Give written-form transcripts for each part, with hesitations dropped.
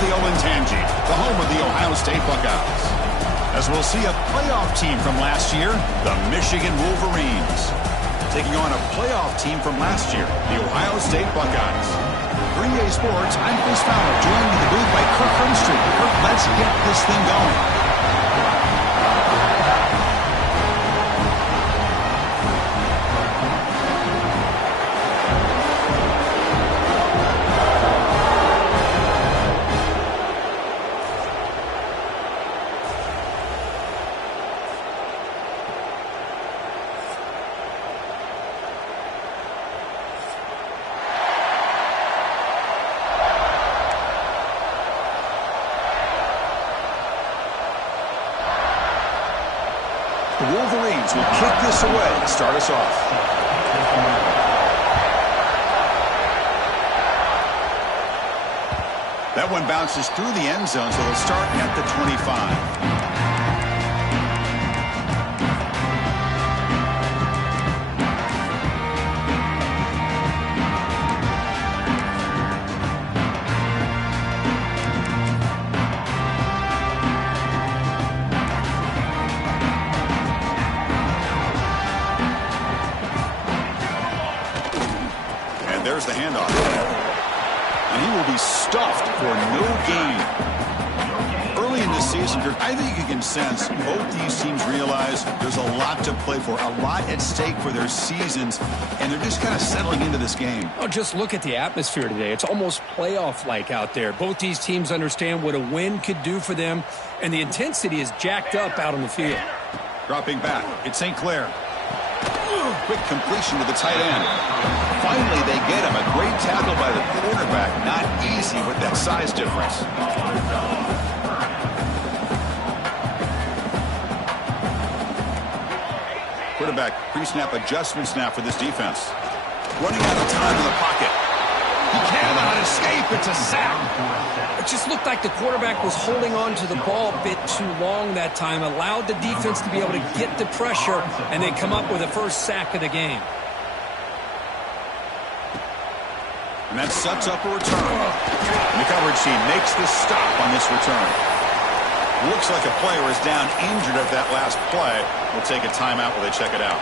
the Olentangy, the home of the Ohio State Buckeyes. As we'll see a playoff team from last year, the Michigan Wolverines, taking on a playoff team from last year, the Ohio State Buckeyes. For EA Sports, I'm Chris Fowler, joined in the booth by Kirk Hermstreet. Kirk, let's get this thing going. The Wolverines will kick this away to start us off. That one bounces through the end zone, so they'll start at the 25. There's the handoff. And he will be stuffed for no gain. Early in the season, I think you can sense both these teams realize there's a lot to play for, a lot at stake for their seasons, and they're just kind of settling into this game. Oh, just look at the atmosphere today. It's almost playoff-like out there. Both these teams understand what a win could do for them, and the intensity is jacked up out on the field. Dropping back, it's St. Clair. Quick completion to the tight end. Finally, they get him. A great tackle by the quarterback. Not easy with that size difference. Quarterback pre-snap adjustment snap for this defense. Running out of time in the pocket. He cannot escape. It's a sack. It just looked like the quarterback was holding on to the ball a bit too long that time, allowed the defense to be able to get the pressure, and they come up with the first sack of the game. And that sets up a return. And the coverage team makes the stop on this return. Looks like a player is down injured at that last play. We'll take a timeout while they check it out.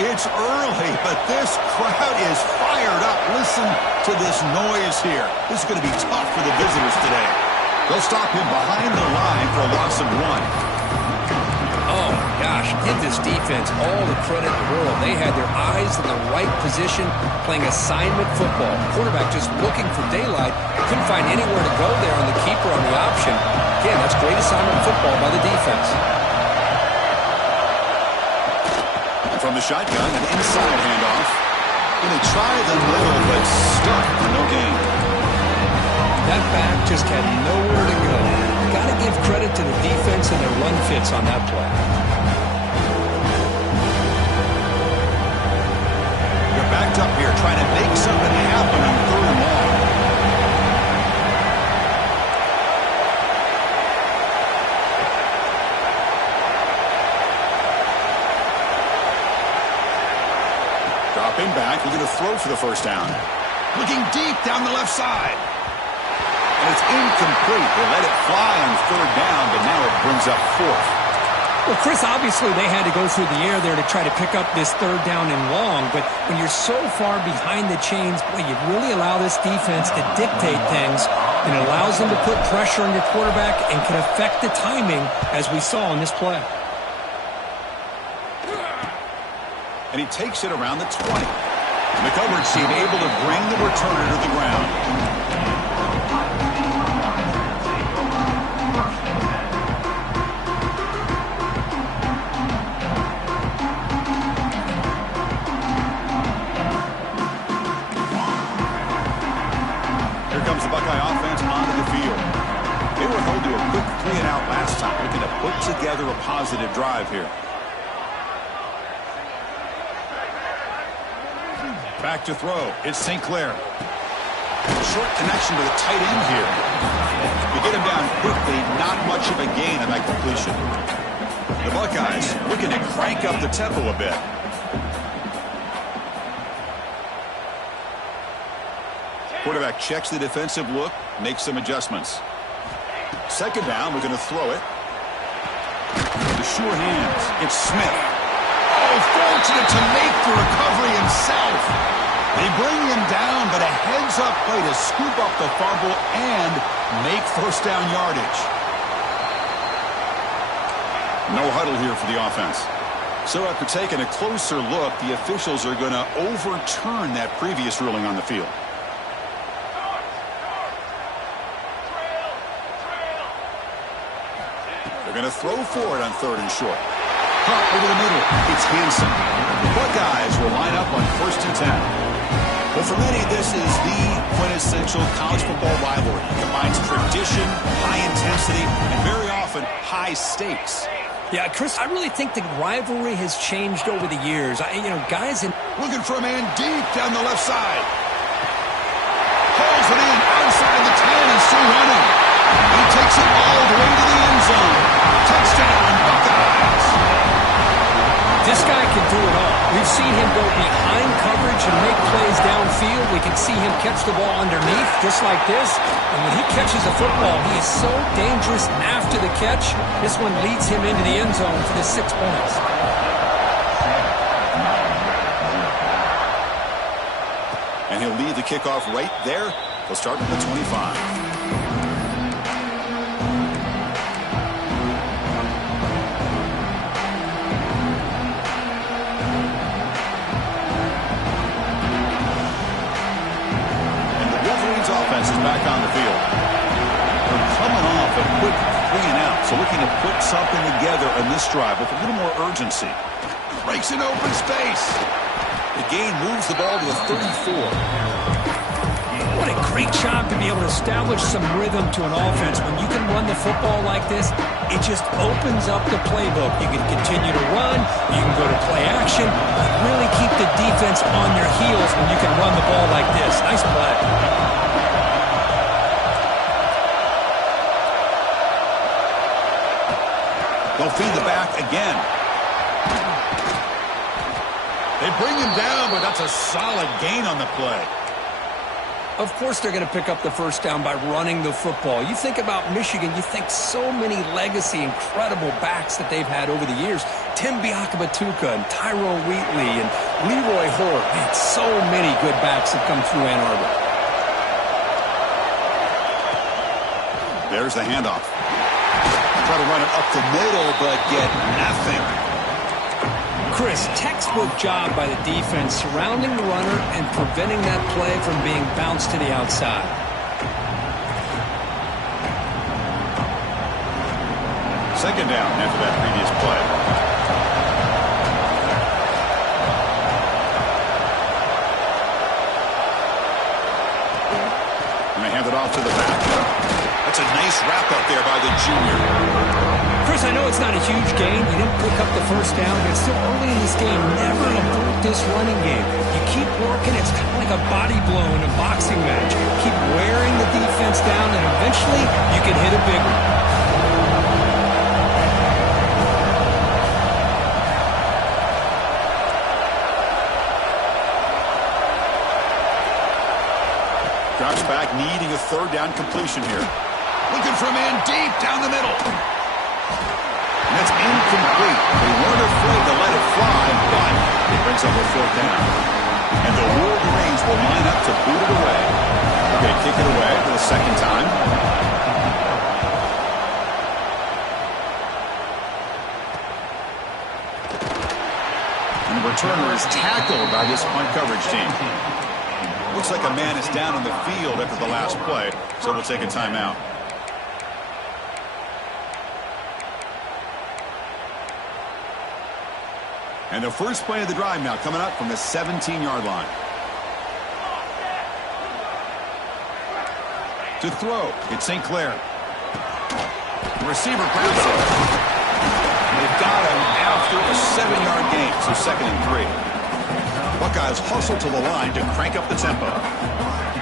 It's early, but this crowd is fired up. Listen to this noise here. This is going to be tough for the visitors today. They'll stop him behind the line for a loss of 1. Oh, my gosh. Give this defense all the credit in the world. They had their eyes in the right position, playing assignment football. Quarterback just looking for daylight. Couldn't find anywhere to go there on the keeper on the option. Again, that's great assignment football by the defense. From the shotgun, an inside handoff. Going to try the middle, but stuck for no gain. That back just had nowhere to go. Got to give credit to the defense and their run fits on that play. They're backed up here, trying to make something happen on 3rd and long. Dropping back, looking to throw for the first down. Looking deep down the left side. And it's incomplete. They let it fly on 3rd down, but now it brings up 4th. Well, Chris, obviously they had to go through the air there to try to pick up this 3rd down and long, but when you're so far behind the chains, boy, you really allow this defense to dictate things, and it allows them to put pressure on your quarterback and can affect the timing, as we saw in this play. And he takes it around the 20. And the coverage team able to bring the returner to the ground. Here comes the Buckeye offense onto the field. They were held to a quick 3-and-out last time, looking to put together a positive drive here. Back to throw. It's St. Clair. Short connection to the tight end here. You get him down quickly, not much of a gain on that completion. The Buckeyes looking to crank up the tempo a bit. Quarterback checks the defensive look, makes some adjustments. Second down, we're going to throw it. The sure hands. It's Smith. Oh, fortunate to make the recovery himself. They bring him down, but a heads-up play to scoop up the fumble and make first down yardage. No huddle here for the offense. So after taking a closer look, the officials are going to overturn that previous ruling on the field. They're going to throw for it on 3rd and short. Pop over the middle. It's Hansen. The Buckeyes will line up on 1st and 10. Well, for many, this is the quintessential college football rivalry. It combines tradition, high intensity, and very often high stakes. Yeah, Chris, I really think the rivalry has changed over the years. Guys in... Looking for a man deep down the left side. Pulls it in outside the 10 and still running. He takes it all the way to the end zone. Touchdown, Buckeyes. This guy can do it all. We've seen him go behind coverage and make plays downfield. We can see him catch the ball underneath, just like this. And when he catches the football, he is so dangerous after the catch. This one leads him into the end zone for the 6 points. And he'll lead the kickoff right there. They'll start at the 25. Offense is back on the field. They're coming off a quick 3 and out, so looking to put something together in this drive with a little more urgency. Breaks an open space. The gain moves the ball to the 34. What a great job to be able to establish some rhythm to an offense. When you can run the football like this, it just opens up the playbook. You can continue to run, you can go to play action, and really keep the defense on your heels when you can run the ball like this. Nice play. They'll feed the back again. They bring him down, but that's a solid gain on the play. Of course they're going to pick up the first down by running the football. You think about Michigan, you think so many legacy, incredible backs that they've had over the years. Tim Biakabatuka and Tyrone Wheatley and Leroy Hoare. Man, so many good backs have come through Ann Arbor. There's the handoff. Try to run it up the middle, but get nothing. Chris, textbook job by the defense surrounding the runner and preventing that play from being bounced to the outside. Second down after that previous play. And they hand it off to the back. That's a nice wrap-up there by the junior. Chris, I know it's not a huge gain. You didn't pick up the first down, but it's still early in this game. Never abort this running game. You keep working. It's kind of like a body blow in a boxing match. Keep wearing the defense down, and eventually you can hit a big one. Drops back, needing a 3rd down completion here. Looking for a man deep down the middle. And that's incomplete. They weren't afraid to let it fly, but it brings up a 4th down. And the Wolverines will line up to boot it away. They're going to kick it away for the 2nd time. And the returner is tackled by this punt coverage team. Looks like a man is down on the field after the last play, so we'll take a timeout. And the first play of the drive now coming up from the 17-yard line. To throw, it's St. Clair. The receiver grabs it. They've got him after a 7-yard gain, so 2nd and 3. Buckeyes hustle to the line to crank up the tempo.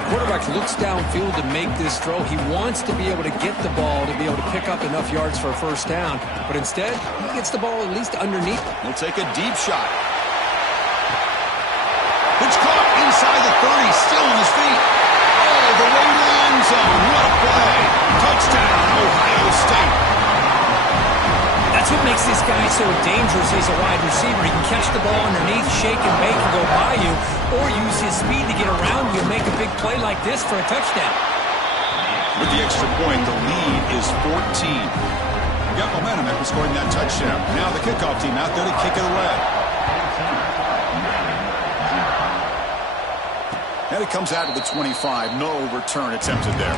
Quarterback looks downfield to make this throw. He wants to be able to get the ball to be able to pick up enough yards for a first down. But instead, he gets the ball at least underneath. He'll take a deep shot. It's caught inside the 30, still on his feet. All the way to the end zone. What a play. Touchdown, Ohio State. That's what makes this guy so dangerous as a wide receiver. He can catch the ball underneath, shake and bake and go by you, or use his speed to get around you and make a big play like this for a touchdown. With the extra point, the lead is 14. Got momentum after scoring that touchdown. Now the kickoff team out there to kick it away. And it comes out to the 25. No return attempted there.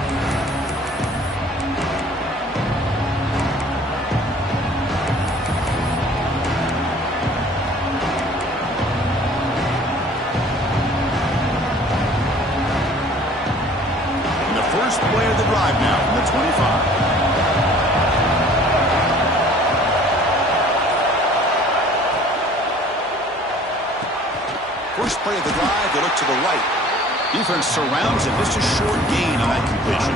First play of the drive now from the 25. First play of the drive, they look to the right. Defense surrounds it. Just a short gain on that completion.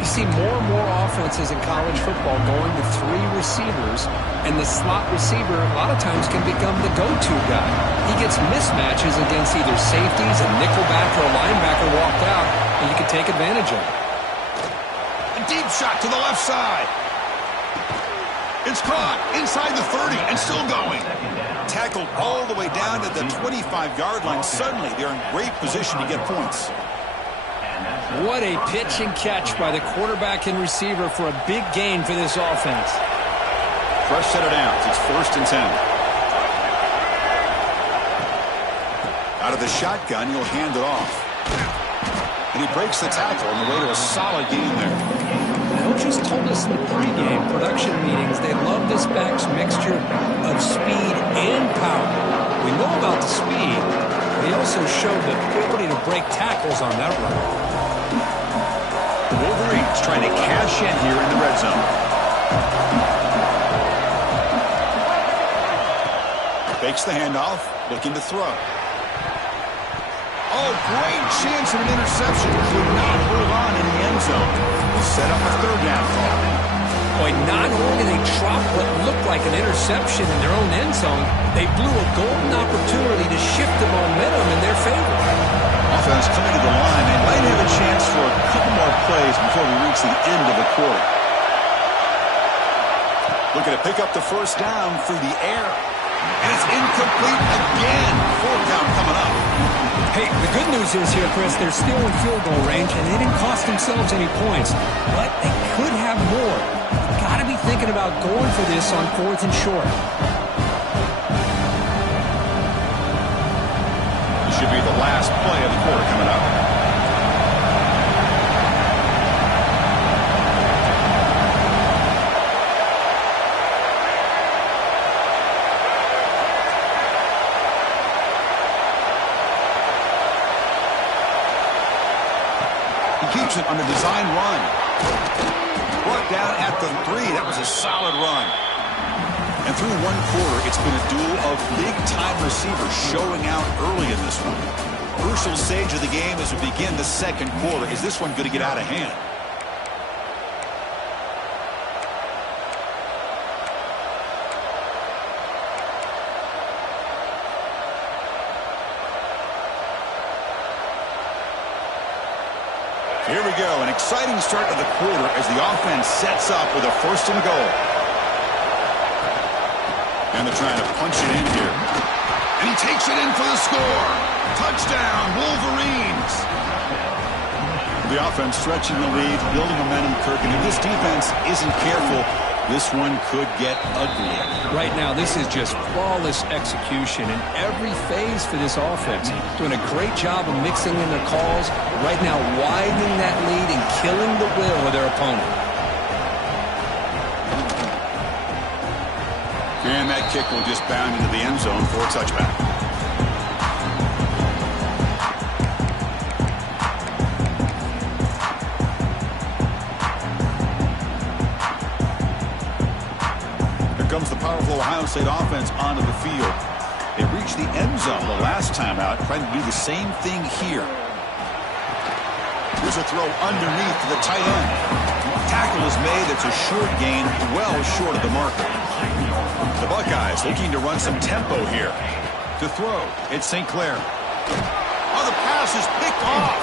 You see more and more offenses in college football going with 3 receivers, and the slot receiver a lot of times can become the go-to guy. He gets mismatches against either safeties, a nickelback, or a linebacker walked out, and you can take advantage of it. A deep shot to the left side. It's caught inside the 30 and still going. Tackled all the way down to the 25-yard line. Suddenly, they're in great position to get points. What a pitch and catch by the quarterback and receiver for a big gain for this offense. Fresh set of downs. It's 1st and 10. Out of the shotgun, he'll hand it off. And he breaks the tackle on the way to a solid gain there. Coaches told us in the pregame production meetings they love this back's mixture of speed and power. We know about the speed, but he also showed the ability to break tackles on that run. The Wolverines trying to cash in here in the red zone. Fakes the handoff, looking to throw. Oh, great chance at an interception. Could not hold on in the end zone. We'll set up a 3rd down call. Boy, not only did they drop what looked like an interception in their own end zone, they blew a golden opportunity to shift the momentum in their favor. Offense coming to the line. They might have a chance for a couple more plays before we reach the end of the quarter. Looking to pick up the first down through the air. And it's incomplete again. 4th down coming up. Hey, the good news is here, Chris, they're still in field goal range, and they didn't cost themselves any points. But they could have more. You've got to be thinking about going for this on 4th and short. This should be the last play of the quarter coming up. Keeps it on the design run. Brought down at the 3. That was a solid run. And through 1 quarter, it's been a duel of big-time receivers showing out early in this one. Crucial stage of the game as we begin the 2nd quarter. Is this one going to get out of hand? Here we go, an exciting start to the quarter as the offense sets up with a 1st and goal. And they're trying to punch it in here. And he takes it in for the score. Touchdown, Wolverines. The offense stretching the lead, building momentum, Kirk. And if this defense isn't careful, this one could get ugly. Right now, this is just flawless execution in every phase for this offense. Doing a great job of mixing in their calls. Right now, widening that lead and killing the will of their opponent. And that kick will just bound into the end zone for a touchback. Comes the powerful Ohio State offense onto the field. They reached the end zone the last time out, trying to do the same thing here. Here's a throw underneath to the tight end. Tackle is made. It's a short gain, well short of the marker. The Buckeyes looking to run some tempo here. To throw, it's St. Clair. Oh, the pass is picked off.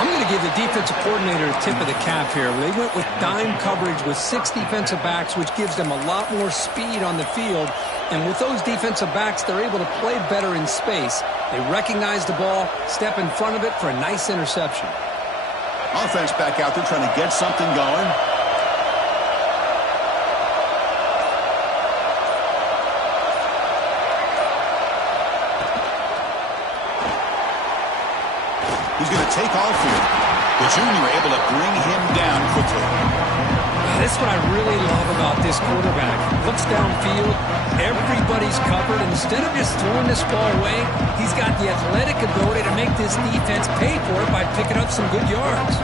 I'm going to give the defensive coordinator a tip of the cap here. They went with dime coverage with 6 defensive backs, which gives them a lot more speed on the field. And with those defensive backs, they're able to play better in space. They recognize the ball, step in front of it for a nice interception. Offense back out there trying to get something going. He's going to take off here. The junior able to bring him down quickly. That's what I really love about this quarterback. Looks downfield, everybody's covered. Instead of just throwing this ball away, he's got the athletic ability to make this defense pay for it by picking up some good yards.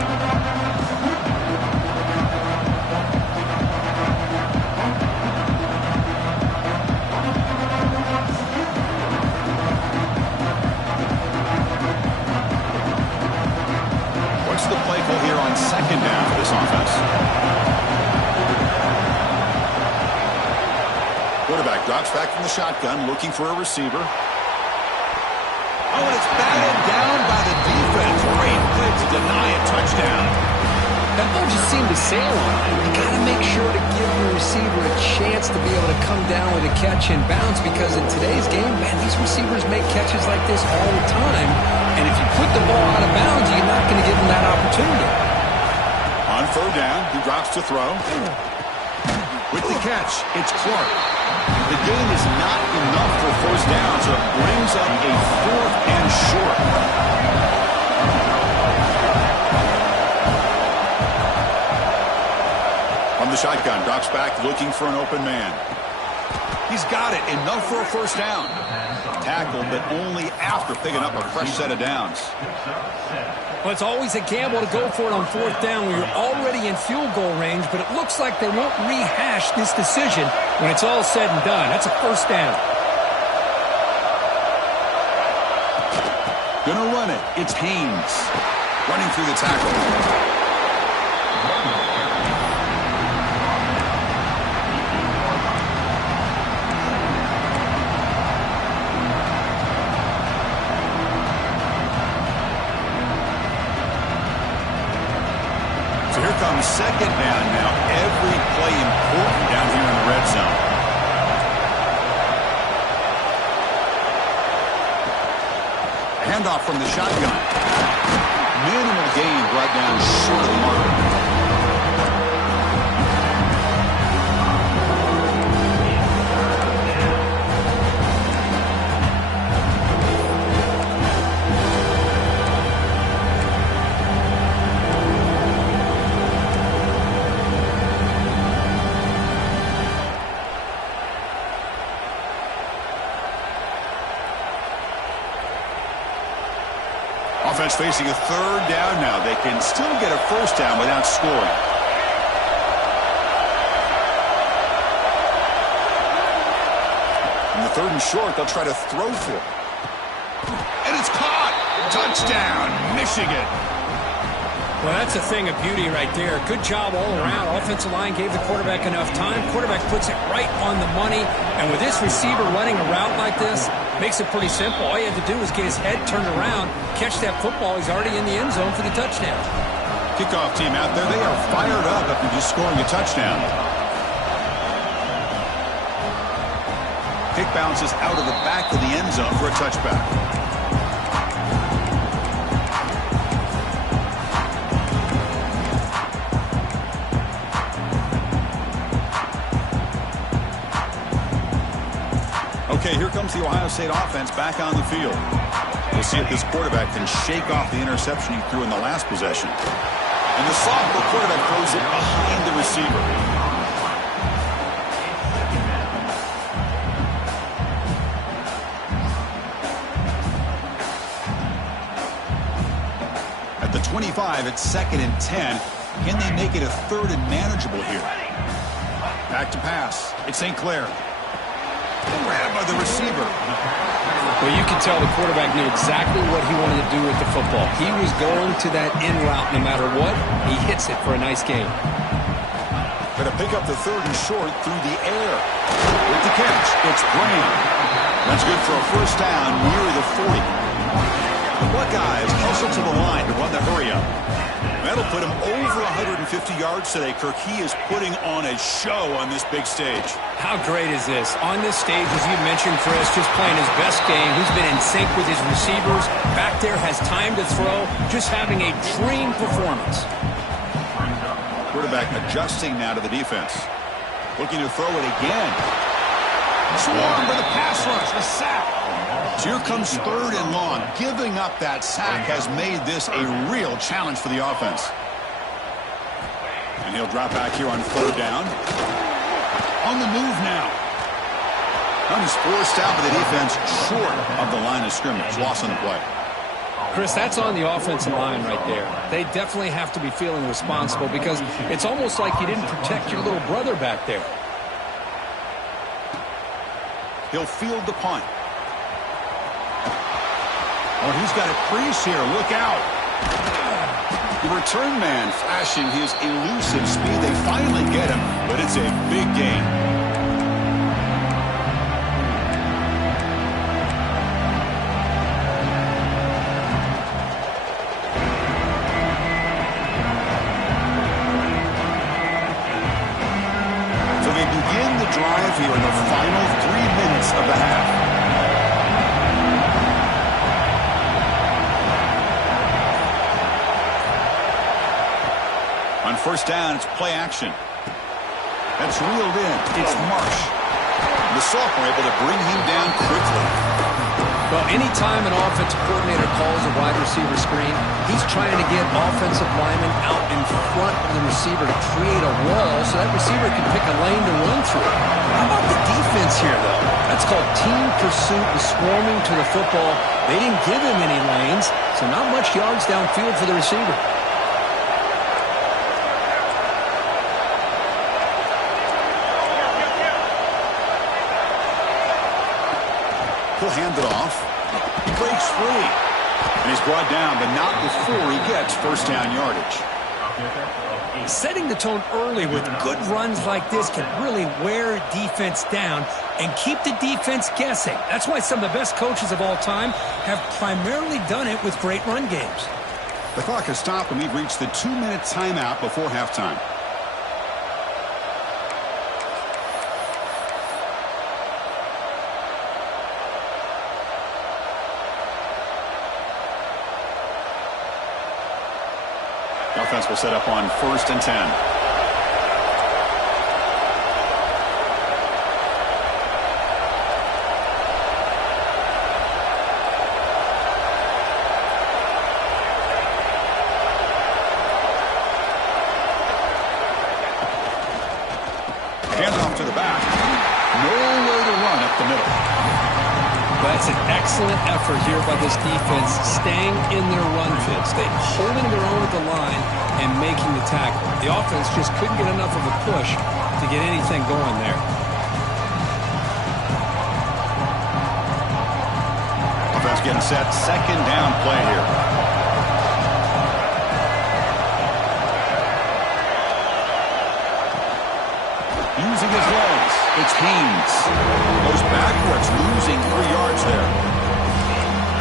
What's the play call here on second down for this offense? Quarterback drops back from the shotgun, looking for a receiver. Oh, and it's batted down by the defense. Great play to deny a touchdown. That ball just seemed to sail on him. You got to make sure to give the receiver a chance to be able to come down with a catch and bounce, because in today's game, man, these receivers make catches like this all the time. And if you put the ball out of bounds, you're not going to give them that opportunity. On third down, he drops to throw. With the catch, it's Clark. The gain is not enough for first down, so it brings up a 4th and short. From the shotgun, drops back, looking for an open man. He's got it, enough for a first down. Tackled, but only after picking up a fresh set of downs. Well, it's always a gamble to go for it on 4th down when you're already in field goal range, but it looks like they won't rehash this decision when it's all said and done. That's a first down. Gonna run it. It's Haynes running through the tackle. Here comes second down now. Every play important down here in the red zone. Handoff from the shotgun. Minimal gain brought down short of the mark. Offense facing a third down now. They can still get a first down without scoring. In the 3rd and short, they'll try to throw for it. And it's caught. Touchdown, Michigan. Well, that's a thing of beauty right there. Good job all around. Offensive line gave the quarterback enough time. Quarterback puts it right on the money. And with this receiver running a route like this, makes it pretty simple. All you have to do is get his head turned around, catch that football. He's already in the end zone for the touchdown. Kickoff team out there. They are fired up after just scoring a touchdown. Kick bounces out of the back of the end zone for a touchback. Okay, here comes the Ohio State offense back on the field. We'll see if this quarterback can shake off the interception he threw in the last possession. And the sophomore quarterback throws it behind the receiver. At the 25, it's 2nd and 10. Can they make it a 3rd and manageable here? Back to pass. It's St. Clair. Grab by the receiver. Well, you can tell the quarterback knew exactly what he wanted to do with the football. He was going to that in route no matter what. He hits it for a nice gain. Going to pick up the 3rd and short through the air. With the catch, it's Graham. That's good for a first down near the 40. The Buckeyes hustle to the line to run the hurry-up. That'll put him over 150 yards today. Kirk, he is putting on a show on this big stage. How great is this? On this stage, as you mentioned, Chris, just playing his best game. He's been in sync with his receivers. Back there, has time to throw. Just having a dream performance. Quarterback adjusting now to the defense. Looking to throw it again. Swarmed by the pass rush. A sack. So here comes 3rd and long. Giving up that sack has made this a real challenge for the offense. And he'll drop back here on 3rd down. On the move now. And he's forced out by the defense short of the line of scrimmage. Loss on the play. Chris, that's on the offensive line right there. They definitely have to be feeling responsible because it's almost like you didn't protect your little brother back there. He'll field the punt. Oh, he's got a crease here. Look out. The return man flashing his elusive speed. They finally get him, but it's a big gain. So they begin the drive here in the final 3 minutes of the half. On first down, it's play action. That's reeled in. It's Marsh. The sophomore able to bring him down quickly. Well, anytime an offensive coordinator calls a wide receiver screen, he's trying to get offensive linemen out in front of the receiver to create a wall so that receiver can pick a lane to run through. How about the defense here, though? That's called team pursuit and swarming to the football. They didn't give him any lanes, so not much yards downfield for the receiver. He'll hand it off. He breaks free. And he's brought down, but not before he gets first down yardage. Setting the tone early with good runs like this can really wear defense down and keep the defense guessing. That's why some of the best coaches of all time have primarily done it with great run games. The clock has stopped, and we've reached the 2-minute timeout before halftime. The offense will set up on 1st and 10. Handoff to the back. Nowhere to run up the middle. That's an excellent effort here by this defense, staying in their run fits. They're holding their own at the line and making the tackle. The offense just couldn't get enough of a push to get anything going there. Offense getting set. 2nd down play here. Using his legs. It's Haynes. Goes backwards, losing 3 yards there.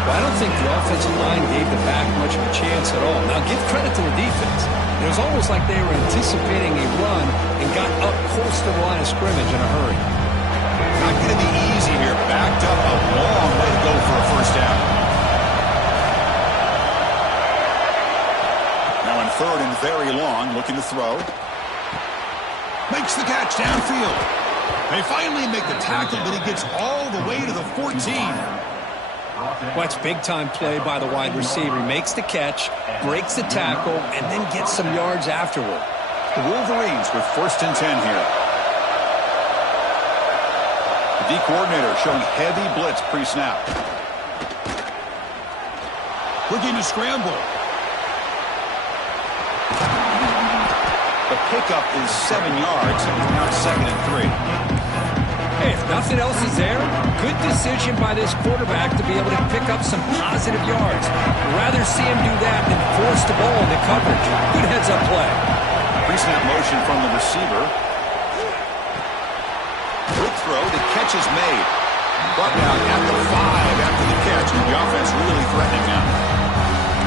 Well, I don't think the offensive line gave the back much of a chance at all. Now, give credit to the defense. It was almost like they were anticipating a run and got up close to the line of scrimmage in a hurry. Not going to be easy here. Backed up a long way to go for a first down. Now in 3rd and very long, looking to throw. Makes the catch downfield. They finally make the tackle, but he gets all the way to the 14. Well, that's big-time play by the wide receiver. He makes the catch, breaks the tackle, and then gets some yards afterward. The Wolverines with 1st and 10 here. The D coordinator showing heavy blitz pre-snap. Looking to scramble. The pickup is 7 yards, and now 2nd and 3. Hey, if nothing else is there, good decision by this quarterback to be able to pick up some positive yards. I'd rather see him do that than force the ball into coverage. Good heads-up play. Pre-snap motion from the receiver. Good throw. The catch is made. Brought down at the 5 after the catch. The offense really threatening now.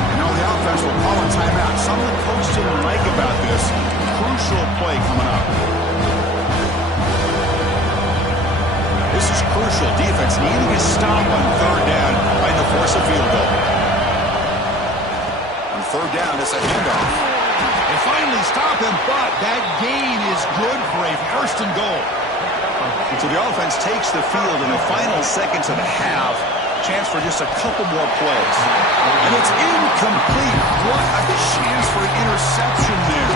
And now the offense will call a timeout. Something the coach didn't like about this. Crucial play coming up. This is crucial. Defense needing a stop on third down, trying to force a field goal. On third down, it's a handoff. They finally stop him, but that gain is good for a first and goal. So the offense takes the field in the final seconds of the half. Chance for just a couple more plays. And it's incomplete. What a chance for an interception there.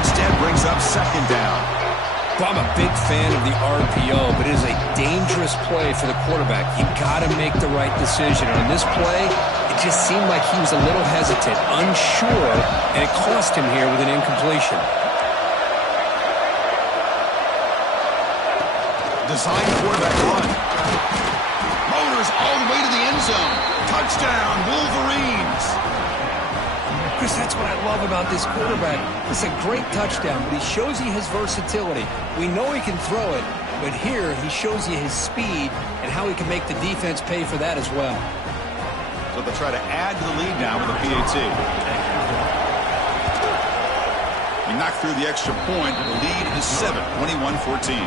Instead brings up second down. Well, I'm a big fan of the RPO, but it is a dangerous play for the quarterback. You got to make the right decision. On this play, it just seemed like he was a little hesitant, unsure, and it cost him here with an incompletion. Design quarterback run. Motors all the way to the end zone. Touchdown, Wolverines. Chris, that's what I love about this quarterback. It's a great touchdown, but he shows you his versatility. We know he can throw it, but here he shows you his speed and how he can make the defense pay for that as well. So they'll try to add to the lead now with a PAT. He knocked through the extra point. The lead is 7, 21-14.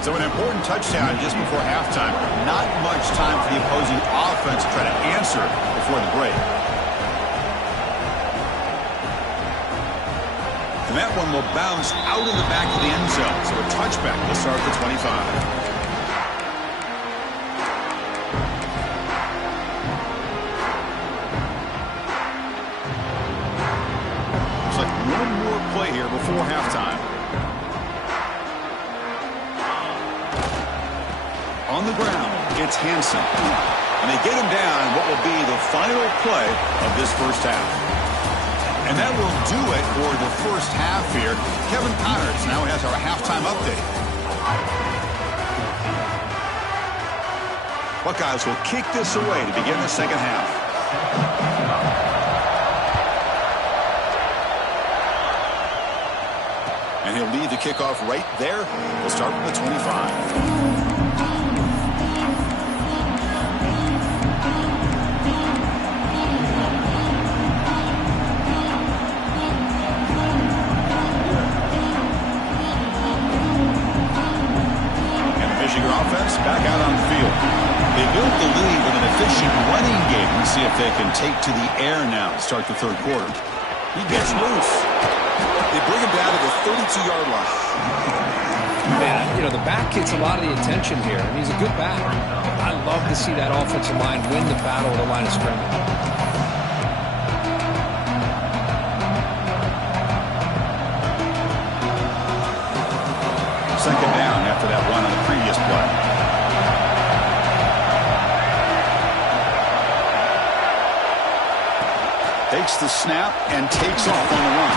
So an important touchdown just before halftime. Not much time for the opposing offense to try to answer before the break. And that one will bounce out of the back of the end zone. So a touchback will start at the 25. One more play here before halftime. On the ground, it's Hansen. And they get him down what will be the final play of this first half. And that will do it for the first half here. Kevin Connors now has our halftime update. Buckeyes will kick this away to begin the second half. And he'll lead the kickoff right there. We'll start from the 25. Back out on the field. They built the lead with an efficient running game. Let's see if they can take to the air now to start the third quarter. He gets loose. They bring him down to the 32-yard line. Man, you know, the back gets a lot of the attention here, and he's a good back. I love to see that offensive line win the battle at the line of scrimmage. Second down after that run on the previous play. Takes the snap and takes off on the run.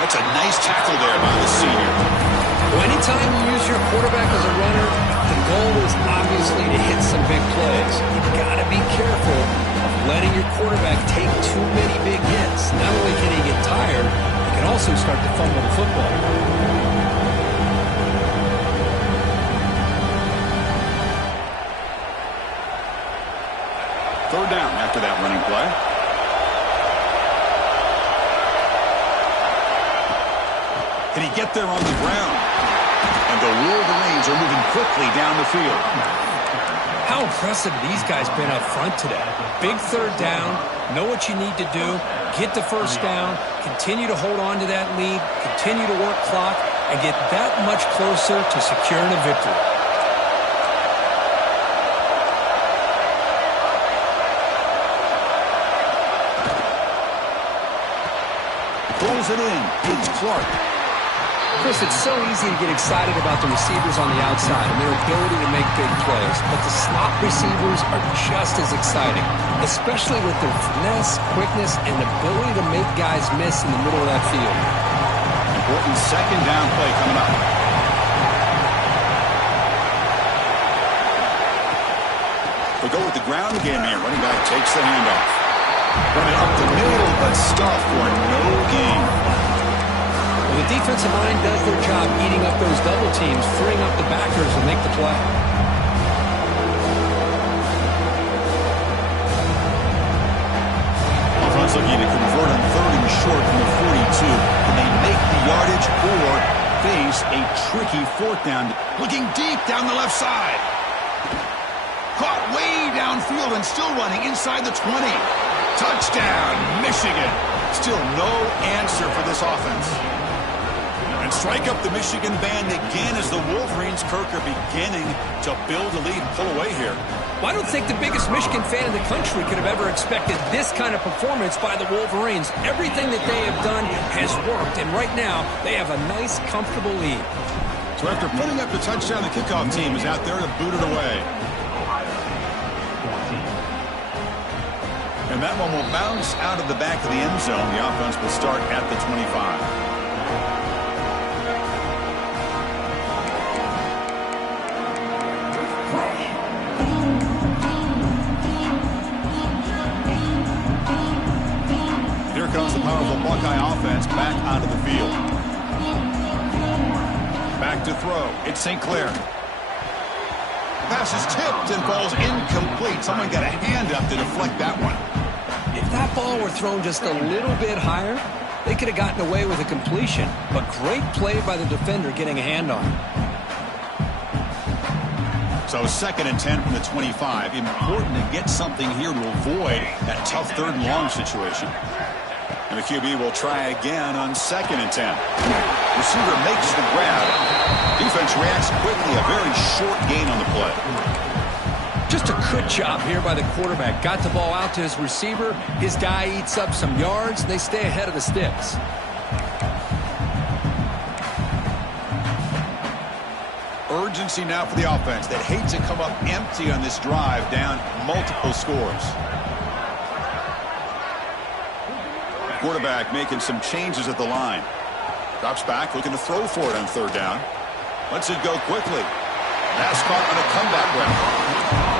That's a nice tackle there by the senior. Well, anytime you use your quarterback as a runner, the goal is obviously to hit some big plays. You've got to be careful of letting your quarterback take too many big hits. Not only can he get tired, he can also start to fumble the football. Third down after that running play. Can he get there on the ground? And the Wolverines are moving quickly down the field. How impressive these guys been up front today. Big third down, know what you need to do, get the first down, continue to hold on to that lead, continue to work clock, and get that much closer to securing a victory. Pulls it in. It's Clark. Chris, it's so easy to get excited about the receivers on the outside and their ability to make big plays, but the slot receivers are just as exciting, especially with their finesse, quickness, and ability to make guys miss in the middle of that field. Important second down play coming up. with the ground game here. Running back takes the handoff. Running up the middle, but stuffed for no gain. Well, the defensive line does their job eating up those double teams, freeing up the backers to make the play. Offense looking to convert on 3rd and short from the 42. Can they make the yardage or face a tricky 4th down? Looking deep down the left side. Caught way downfield and still running inside the 20. Touchdown, Michigan. Still no answer for this offense. And strike up the Michigan band again as the Wolverines, Kirk, are beginning to build a lead and pull away here. Well, I don't think the biggest Michigan fan in the country could have ever expected this kind of performance by the Wolverines. Everything that they have done has worked, and right now they have a nice, comfortable lead. So after putting up the touchdown, the kickoff team is out there to boot it away. And that one will bounce out of the back of the end zone. The offense will start at the 25. Here comes the powerful Buckeye offense back onto the field. Back to throw. It's St. Clair. Pass is tipped and falls incomplete. Someone got a hand up to deflect that one. If that ball were thrown just a little bit higher, they could have gotten away with a completion. But great play by the defender getting a hand on it. So 2nd and 10 from the 25. Important to get something here to avoid that tough 3rd and long situation. And the QB will try again on 2nd and 10. Receiver makes the grab. Defense reacts quickly. A very short gain on the play. Just a good job here by the quarterback. Got the ball out to his receiver. His guy eats up some yards. They stay ahead of the sticks. Urgency now for the offense that hates to come up empty on this drive, down multiple scores. Quarterback making some changes at the line. Drops back, looking to throw for it on 3rd down. Lets it go quickly. Pass caught on a comeback route.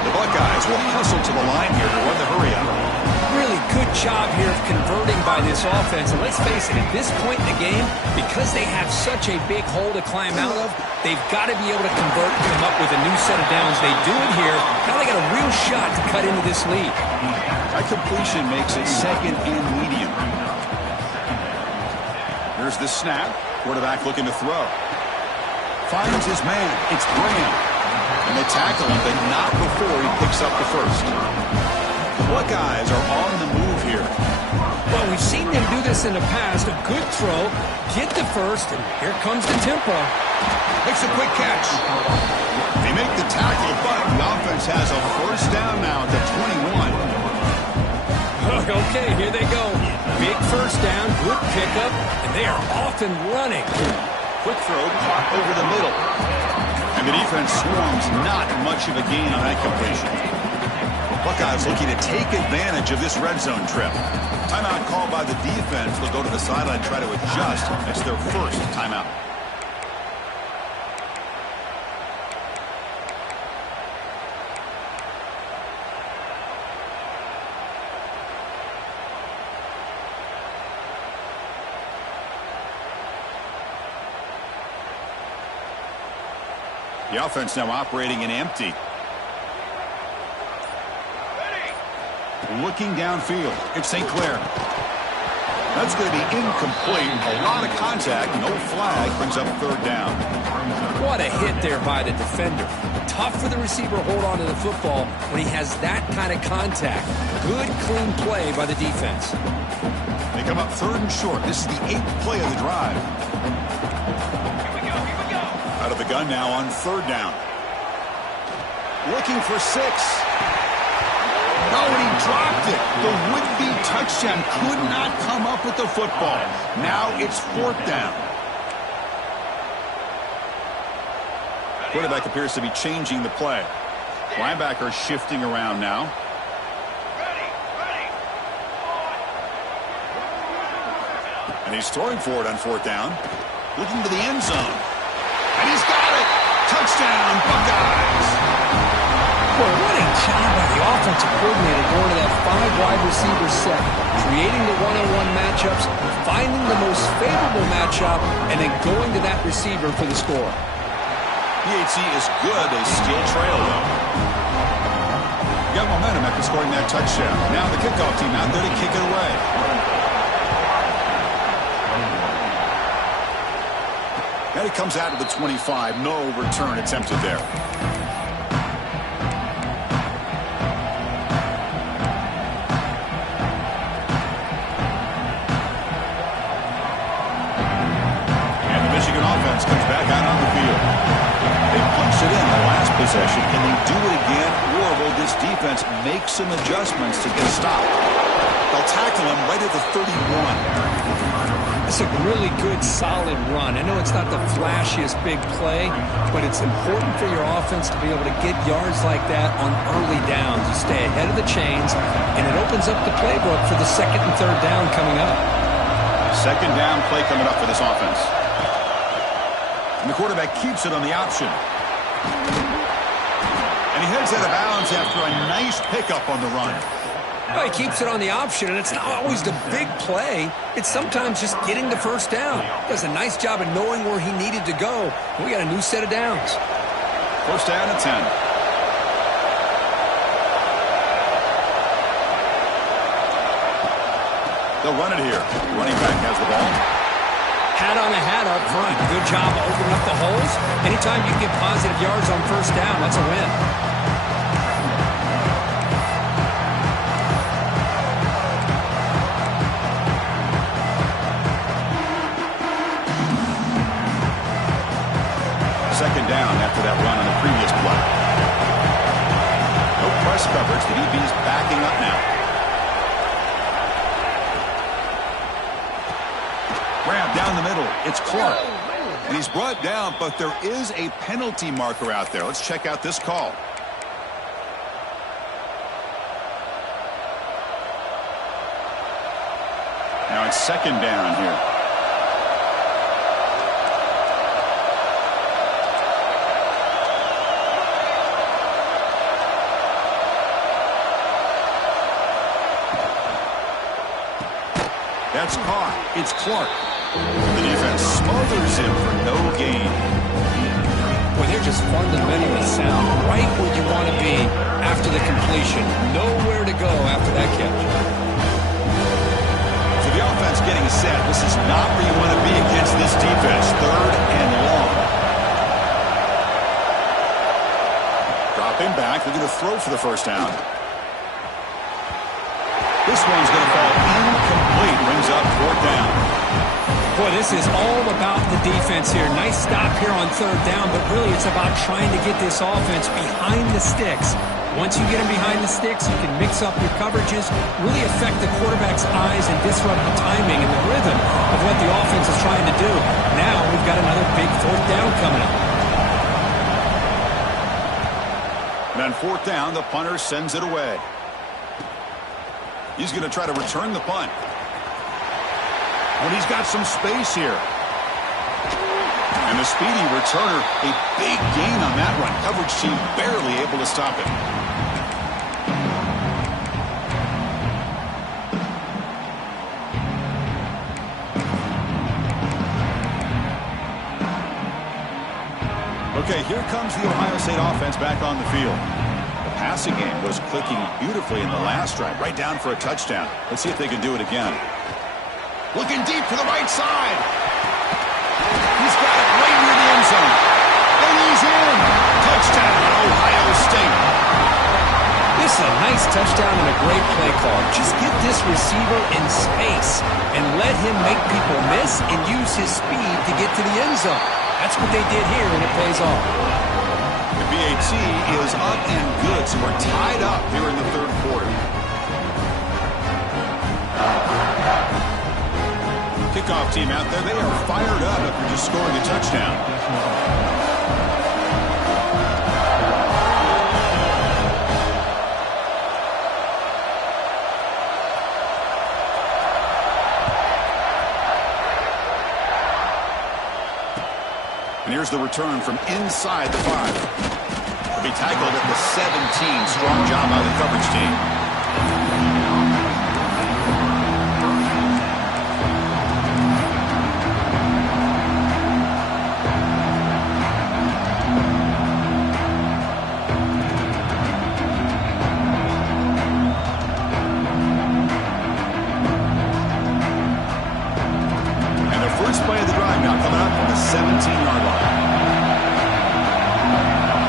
The Buckeyes will hustle to the line here to run the hurry up. Really good job here of converting by this offense. And let's face it, at this point in the game, because they have such a big hole to climb out of, they've got to be able to convert and come up with a new set of downs. They do it here. Now they got a real shot to cut into this lead. That completion makes it 2nd and medium. Here's the snap. Quarterback looking to throw. Finds his man. It's Graham. And they tackle him, but not before he picks up the first. The Buckeyes are on the move here. Well, we've seen them do this in the past. A good throw, get the first, and here comes the tempo. Makes a quick catch. They make the tackle, but the offense has a 1st down now at the 21. Okay, here they go. Big 1st down, good pickup, and they are off and running. Quick throw, caught over the middle. And the defense swarms, not much of a gain on that completion. Buckeyes looking to take advantage of this red zone trip. Timeout called by the defense. They'll go to the sideline and try to adjust. It's their 1st timeout. The offense now operating in empty. Looking downfield. It's St. Clair. That's going to be incomplete. A lot of contact. No flag. Brings up 3rd down. What a hit there by the defender. Tough for the receiver to hold on to the football when he has that kind of contact. Good, clean play by the defense. They come up 3rd and short. This is the 8th play of the drive. Out of the gun now on 3rd down. Looking for 6. No, and he dropped it. The would-be touchdown could not come up with the football. Now it's 4th down. Quarterback appears to be changing the play. Linebacker shifting around now. And he's throwing for it on 4th down. Looking to the end zone. And he's got it. Touchdown, Buckeyes. Well, what a job by the offensive coordinator going to that 5 wide receiver set, creating the one-on-one matchups, finding the most favorable matchup, and then going to that receiver for the score. PHC is good. They steal trail, though. Got momentum after scoring that touchdown. Now the kickoff team out there to kick it away. And it comes out to the 25. No return attempted there. And the Michigan offense comes back out on the field. They punched it in the last possession. Can they do it again? Or will this defense make some adjustments to get stopped? They'll tackle him right at the 31. It's a really good, solid run. I know it's not the flashiest big play, but it's important for your offense to be able to get yards like that on early downs. You stay ahead of the chains, and it opens up the playbook for the second and third down coming up. Second down play coming up for this offense. And the quarterback keeps it on the option. And he heads out of bounds after a nice pickup on the run. Well, he keeps it on the option, and it's not always the big play. It's sometimes just getting the first down. Does a nice job of knowing where he needed to go. We got a new set of downs. First down and 10. They'll run it here. Running back has the ball. Hat on a hat up front. Good job of opening up the holes. Anytime you get positive yards on first down, that's a win. Second down after that run on the previous play. No press coverage. The DB's backing up now. Grab down the middle. It's Clark. And he's brought down, but there is a penalty marker out there. Let's check out this call. Now it's second down here. That's caught. It's Clark. The defense smothers him for no gain. Well, they're just fundamentally sound. Right where you want to be after the completion. Nowhere to go after that catch. So the offense getting set. This is not where you want to be against this defense. Third and long. Dropping back. They're going to throw for the first down. This one's going to fall incomplete. Brings up fourth down. Boy, this is all about the defense here. Nice stop here on third down, but really it's about trying to get this offense behind the sticks. Once you get them behind the sticks, you can mix up your coverages, really affect the quarterback's eyes and disrupt the timing and the rhythm of what the offense is trying to do. Now we've got another big fourth down coming up. And on fourth down, the punter sends it away. He's going to try to return the punt. But he's got some space here. And the speedy returner, a big gain on that run. Coverage team barely able to stop it. Okay, here comes the Ohio State offense back on the field. Passing game was clicking beautifully in the last drive, right down for a touchdown. Let's see if they can do it again. Looking deep to the right side. He's got it right near the end zone. And he's in. Touchdown, Ohio State. This is a nice touchdown and a great play call. Just get this receiver in space and let him make people miss and use his speed to get to the end zone. That's what they did here, and it pays off. The BAT is up and good, so we're tied up here in the third quarter. Kickoff team out there, they are fired up after just scoring a touchdown. And here's the return from inside the 5. The He tackled at the 17. Strong job by the coverage team. Play of the drive now coming up from the 17-yard line.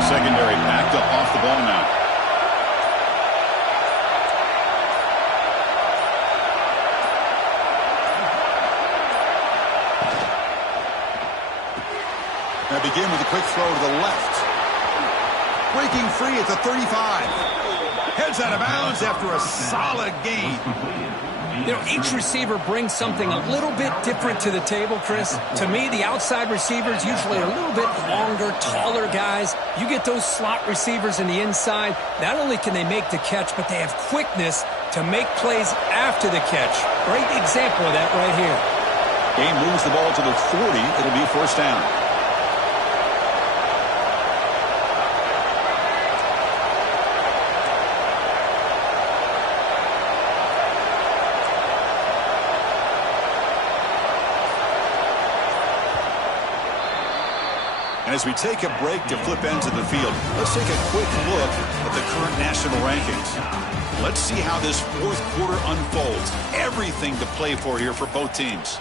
Secondary backed up off the ball now. Now begin with a quick throw to the left. Breaking free at the 35. Heads out of bounds after a solid gain. You know, each receiver brings something a little bit different to the table, Chris. To me, the outside receivers usually are a little bit longer, taller guys. You get those slot receivers in the inside, not only can they make the catch, but they have quickness to make plays after the catch. Great example of that right here. Game moves the ball to the 40. It'll be first down. And as we take a break to flip ends of the field, let's take a quick look at the current national rankings. Let's see how this fourth quarter unfolds. Everything to play for here for both teams.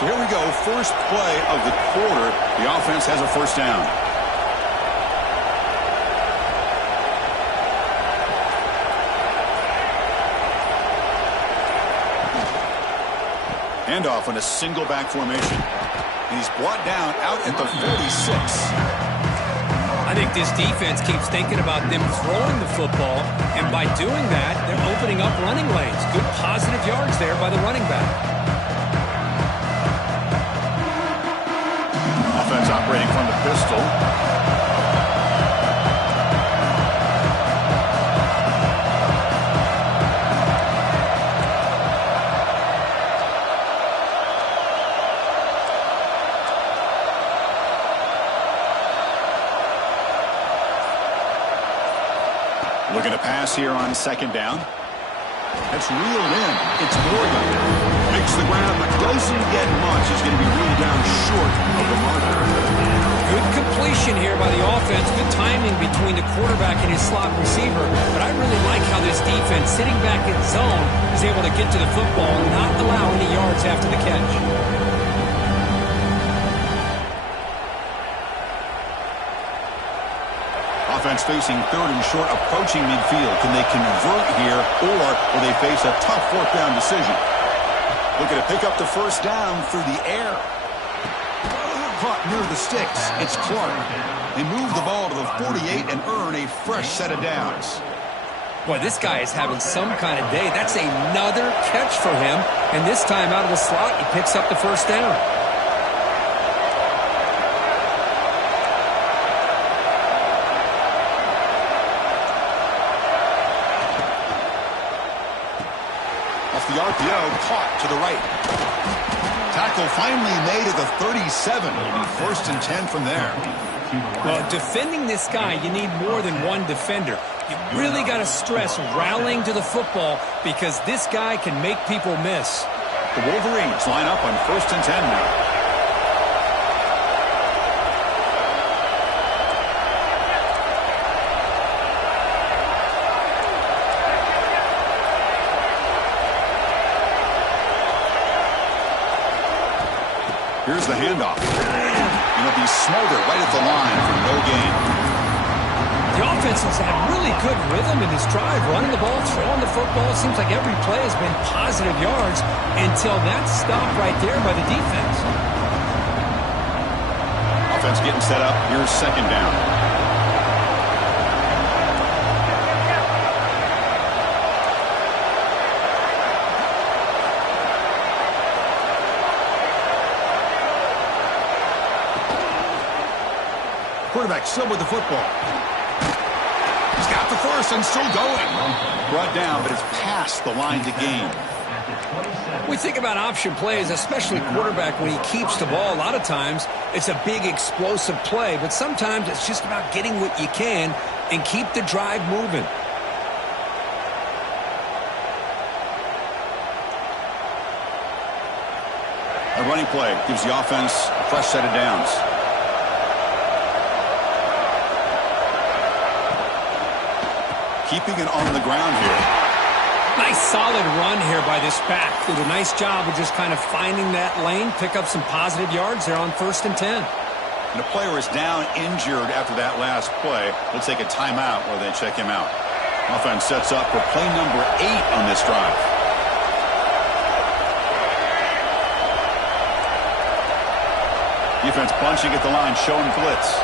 So here we go. First play of the quarter. The offense has a first down. Handoff in a single back formation. And he's brought down out at the 46. I think this defense keeps thinking about them throwing the football, and by doing that, they're opening up running lanes. Good positive yards there by the running back. Offense operating from the pistol. Looking to pass here on second down. That's reeled in. It's Morgan. Makes the ground, but doesn't get much. He's going to be reeled down short of the marker. Good completion here by the offense. Good timing between the quarterback and his slot receiver. But I really like how this defense, sitting back in zone, is able to get to the football and not allow any yards after the catch. Offense facing third and short, approaching midfield. Can they convert here, or will they face a tough fourth down decision? Looking to pick up the first down through the air. Caught near the sticks. It's Clark. They move the ball to the 48 and earn a fresh set of downs. Boy, this guy is having some kind of day. That's another catch for him. And this time out of the slot, he picks up the first down. The RPO caught to the right. Tackle finally made at the 37. It'll be first and 10 from there. Well, defending this guy, you need more than one defender. You really got to stress rallying to the football because this guy can make people miss. The Wolverines line up on first and 10 now. Here's the handoff. And it'll be Smolder right at the line for no gain. The offense has had really good rhythm in this drive, running the ball, throwing the football. It seems like every play has been positive yards until that stop right there by the defense. Offense getting set up. Here's second down. Quarterback still with the football. He's got got the first and still going. Brought down, but it's past the line to gain. We think about option plays, especially quarterback, when he keeps the ball. A lot of times, it's a big explosive play, but sometimes it's just about getting what you can and keep the drive moving. A running play gives the offense a fresh set of downs. Keeping it on the ground here. Nice solid run here by this back. Did a nice job of just kind of finding that lane, pick up some positive yards there on 1st and 10. And the player is down injured after that last play. Let's take a timeout while they check him out. Offense sets up for play number 8 on this drive. Defense bunching at the line, showing blitz.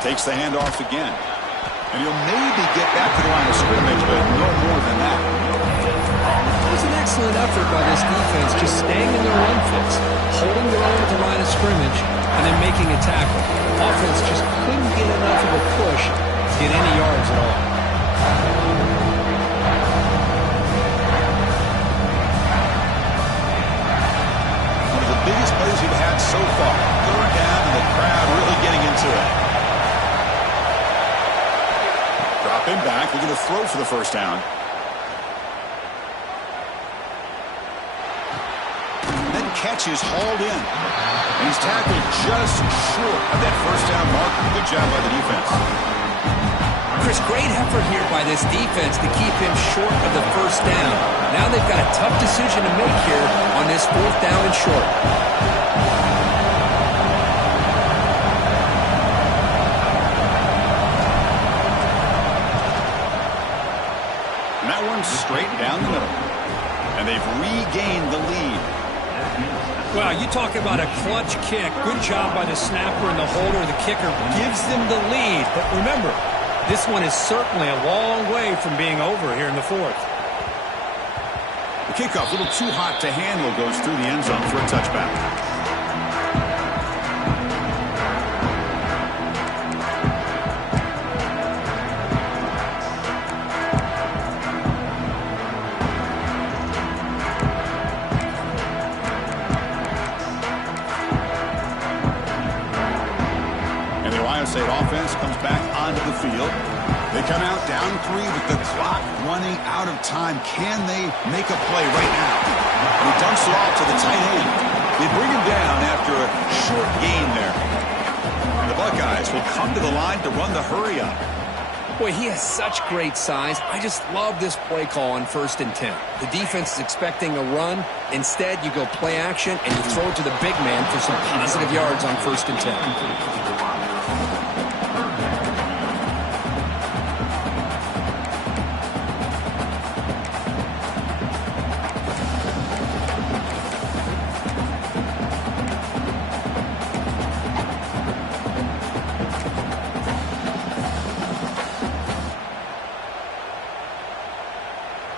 Takes the handoff again. And he'll maybe get back to the line of scrimmage, but no more than that. It was an excellent effort by this defense, just staying in their run fix, holding their own at the line of scrimmage, and then making a tackle. Offense just couldn't get enough of a push to get any yards at all. One of the biggest plays we've had so far. 3rd down, and the crowd really getting into it. Drop him back. They're going to throw for the 1st down. Then catch is hauled in. And he's tackled just short of that 1st down marker. Good job by the defense. Chris, great effort here by this defense to keep him short of the 1st down. Now they've got a tough decision to make here on this 4th down and short. Straight down the middle. And they've regained the lead. Well, you talk about a clutch kick. Good job by the snapper and the holder. The kicker gives them the lead. But remember, this one is certainly a long way from being over here in the 4th. The kickoff, a little too hot to handle, goes through the end zone for a touchback. Offense comes back onto the field. They come out down 3 with the clock running out of time. Can they make a play right now? And he dumps it off to the tight end. They bring him down after a short gain there. The Buckeyes will come to the line to run the hurry up. Boy, he has such great size. I just love this play call on 1st and 10. The defense is expecting a run. Instead, you go play action and you throw it to the big man for some positive yards on 1st and 10.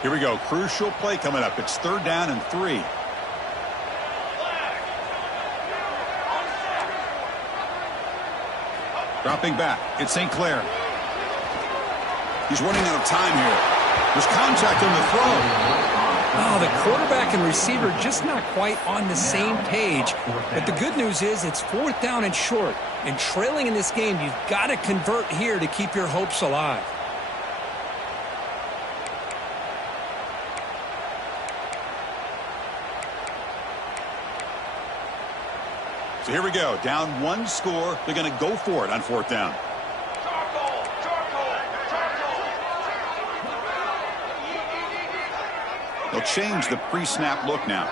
Here we go. Crucial play coming up. It's 3rd down and 3. Dropping back. It's St. Clair. He's running out of time here. There's contact on the throw. Oh, the quarterback and receiver just not quite on the same page. But the good news is it's 4th down and short. And trailing in this game, you've got to convert here to keep your hopes alive. So here we go. Down 1 score. They're going to go for it on 4th down. They'll change the pre-snap look now.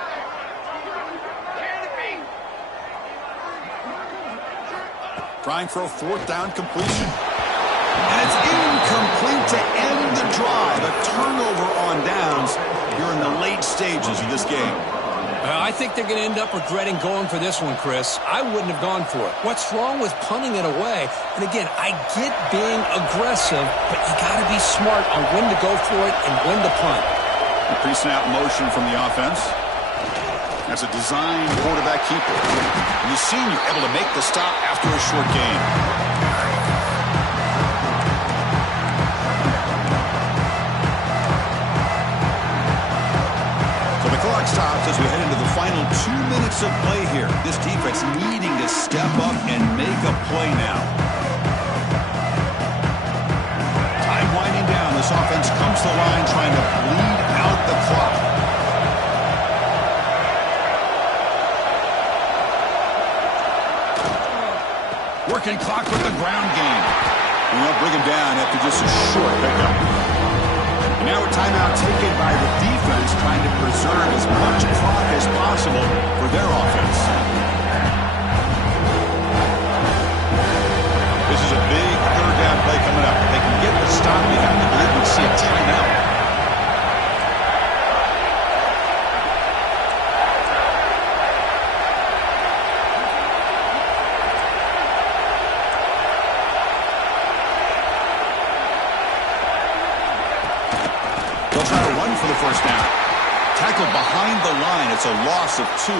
Trying for a 4th down completion. And it's incomplete to end the drive. A turnover on downs here in the late stages of this game. I think they're going to end up regretting going for this one, Chris. I wouldn't have gone for it. What's wrong with punting it away? And again, I get being aggressive, but you got to be smart on when to go for it and when to punt. The pre-snap motion from the offense. That's a design quarterback keeper. And the senior able to make the stop after a short gain. So the clock stops as we head into the final 2 minutes of play here. This defense needing to step up and make a play now. Time winding down. This offense comes to the line trying to bleed out the clock. Working clock with the ground game. And they'll bring him down after just a short pickup. And now a timeout taken by the defense trying to preserve as much clock as possible for their offense. This is a big third down play coming up. If they can get the stop, you have to believe we'll see a timeout. They'll try to run for the first down. Tackled behind the line. It's a loss of 2.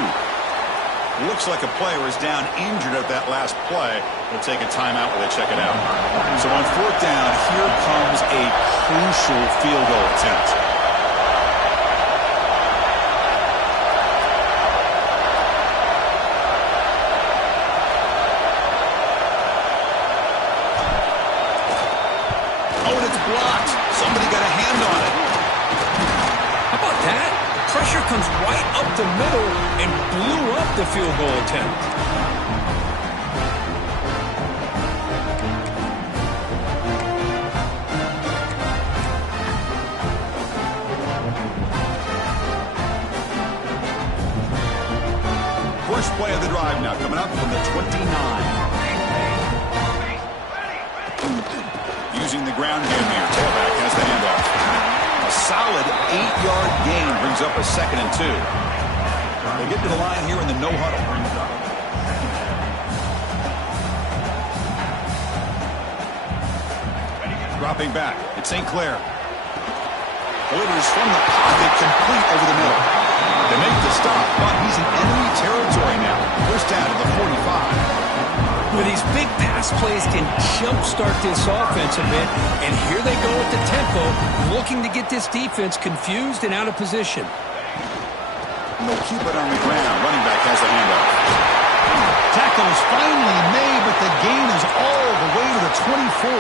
Looks like a player is down injured at that last play. They'll take a timeout while they check it out. So on fourth down, here comes a crucial field goal attempt. Oh, and it's blocked. Somebody got a hand on it. How about that? Pressure comes right up the middle and blew up the field goal attempt. First play of the drive now coming up from the 29. Using the ground game here. Tailback has the handoff. A solid 8-yard gain brings up a 2nd and 2. They get to the line here in the no huddle. Dropping back. It's St. Clair. Delivers from the pocket, complete over the middle. They make the stop, but he's in enemy territory now. First down to the 45. Well, these big pass plays can jumpstart this offense a bit, and here they go with the tempo, looking to get this defense confused and out of position. And they'll keep it on the ground. Running back has the handoff. Tackle is finally made, but the gain is all the way to the 24.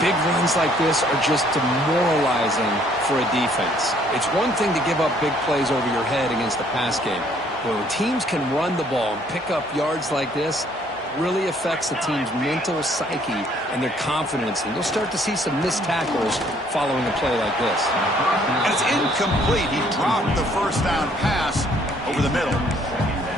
Big runs like this are just demoralizing for a defense. It's one thing to give up big plays over your head against the pass game. But when teams can run the ball and pick up yards like this, it really affects the team's mental psyche and their confidence. And you'll start to see some missed tackles following a play like this. And it's incomplete. He dropped the first down pass over the middle.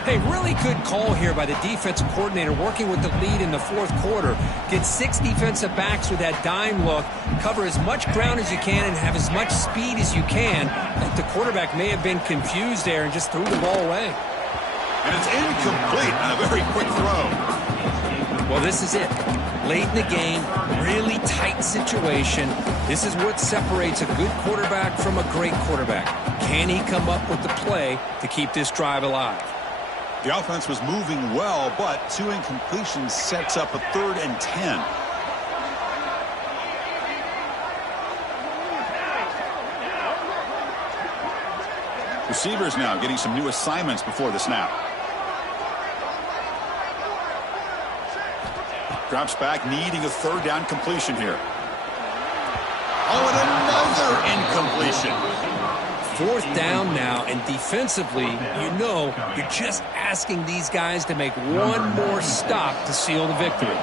Hey, really good call here by the defensive coordinator working with the lead in the fourth quarter. Get 6 defensive backs with that dime look. Cover as much ground as you can and have as much speed as you can. The quarterback may have been confused there and just threw the ball away. And it's incomplete on a very quick throw. Well, this is it. Late in the game, really tight situation. This is what separates a good quarterback from a great quarterback. Can he come up with the play to keep this drive alive? The offense was moving well, but 2 incompletions sets up a 3rd and 10. Receivers now getting some new assignments before the snap. Drops back, needing a 3rd down completion here. Oh, and another incompletion. 4th down now, and defensively, you know, you're just asking these guys to make one more stop to seal the victory.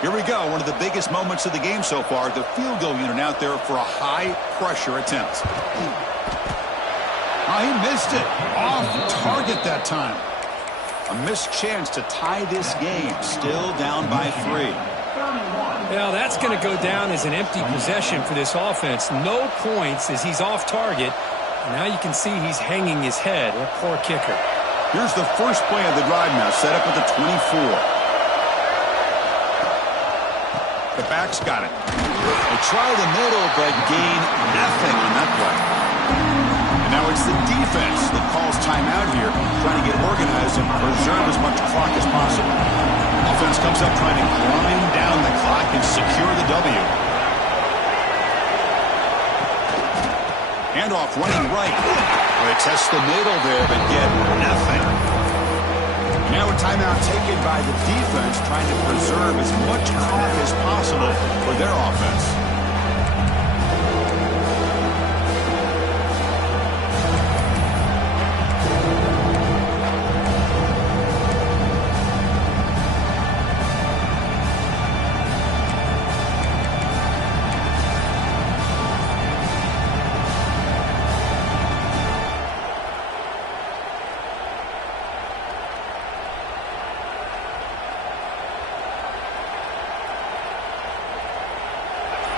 Here we go, one of the biggest moments of the game so far. The field goal unit out there for a high-pressure attempt. Oh, he missed it. Off target that time. A missed chance to tie this game. Still down by 3. Well, that's going to go down as an empty possession for this offense. No points as he's off target. Now you can see he's hanging his head. What a poor kicker. Here's the first play of the drive now, set up at the 24. The back's got it. They try the middle, but gain nothing on that play. And now it's the defense that calls timeout here, trying to get organized and preserve as much clock as possible. Offense comes up trying to grind down the clock and secure the W. Handoff running right. They test the middle there, but get nothing. Now a timeout taken by the defense, trying to preserve as much clock as possible for their offense.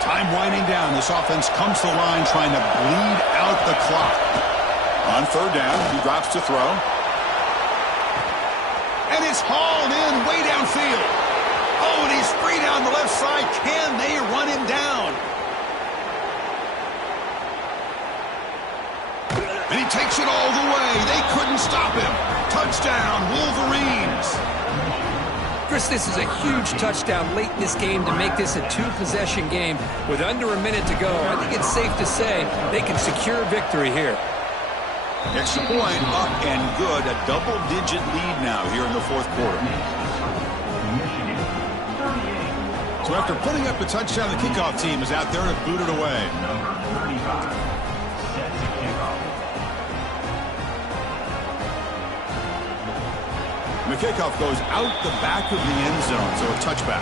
Time winding down. This offense comes to the line trying to bleed out the clock. On third down, he drops to throw. And it's hauled in way downfield. Oh, and he's free down the left side. Can they run him down? And he takes it all the way. They couldn't stop him. Touchdown, Wolverines. Chris, this is a huge touchdown late in this game to make this a two-possession game with under a minute to go. I think it's safe to say they can secure victory here. Extra point up and good. A double-digit lead now here in the fourth quarter. So after putting up a touchdown, the kickoff team is out there to boot it away. The kickoff goes out the back of the end zone, so a touchback.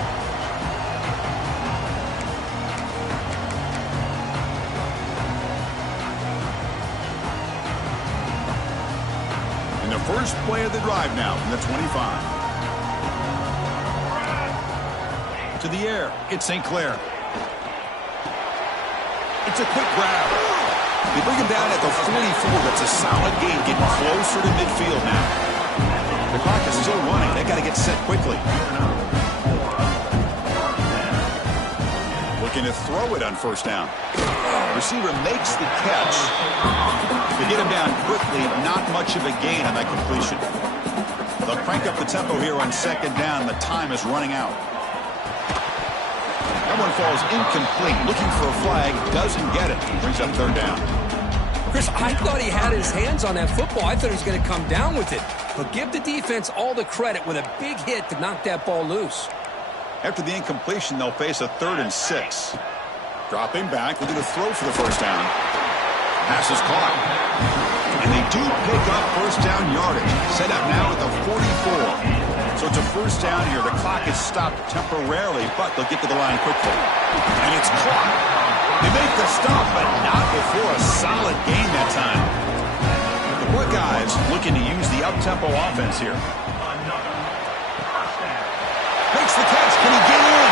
And the first play of the drive now from the 25. To the air, it's St. Clair. It's a quick grab. They bring him down at the 44. That's a solid gain, getting closer to midfield now. The clock is still running. They got to get set quickly. Looking to throw it on first down. Receiver makes the catch. They get him down quickly. Not much of a gain on that completion. They'll crank up the tempo here on second down. The time is running out. That one falls incomplete. Looking for a flag. Doesn't get it. Brings up third down. Chris, I thought he had his hands on that football. I thought he was going to come down with it. But give the defense all the credit with a big hit to knock that ball loose. After the incompletion, they'll face a 3rd and 6. Dropping back, looking to throw for the first down. Pass is caught. And they do pick up first down yardage. Set up now at the 44. So it's a first down here. The clock is stopped temporarily, but they'll get to the line quickly. And it's caught. They make the stop, but not before a solid gain that time. The Buckeyes looking to use the up-tempo offense here. Makes the catch. Can he get in?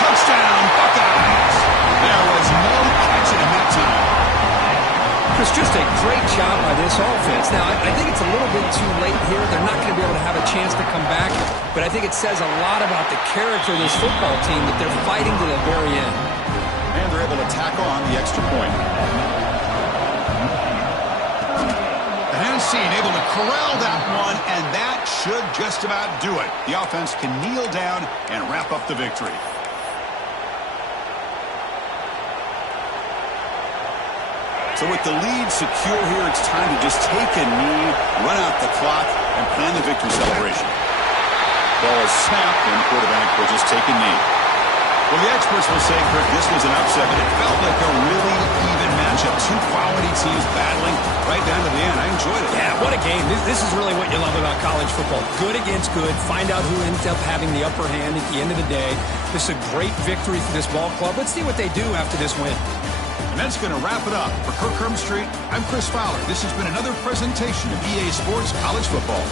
Touchdown, Buckeyes. There was no catching him that time. Chris, just a great job by this offense. Now, I think it's a little bit too late here. They're not going to be able to have a chance to come back, but I think it says a lot about the character of this football team that they're fighting to the very end. And they're able to tack on the extra point. The Hennessy able to corral that one, and that should just about do it. The offense can kneel down and wrap up the victory. So with the lead secure here, it's time to just take a knee, run out the clock, and plan the victory celebration. Ball is snapped, and the quarterback will just take a knee. Well, the experts will say, Kirk, this was an upset, but it felt like a really even matchup. Two quality teams battling right down to the end. I enjoyed it. Yeah, what a game. This is really what you love about college football. Good against good. Find out who ends up having the upper hand at the end of the day. This is a great victory for this ball club. Let's see what they do after this win. And that's going to wrap it up. For Kirk Street, I'm Chris Fowler. This has been another presentation of EA Sports College Football.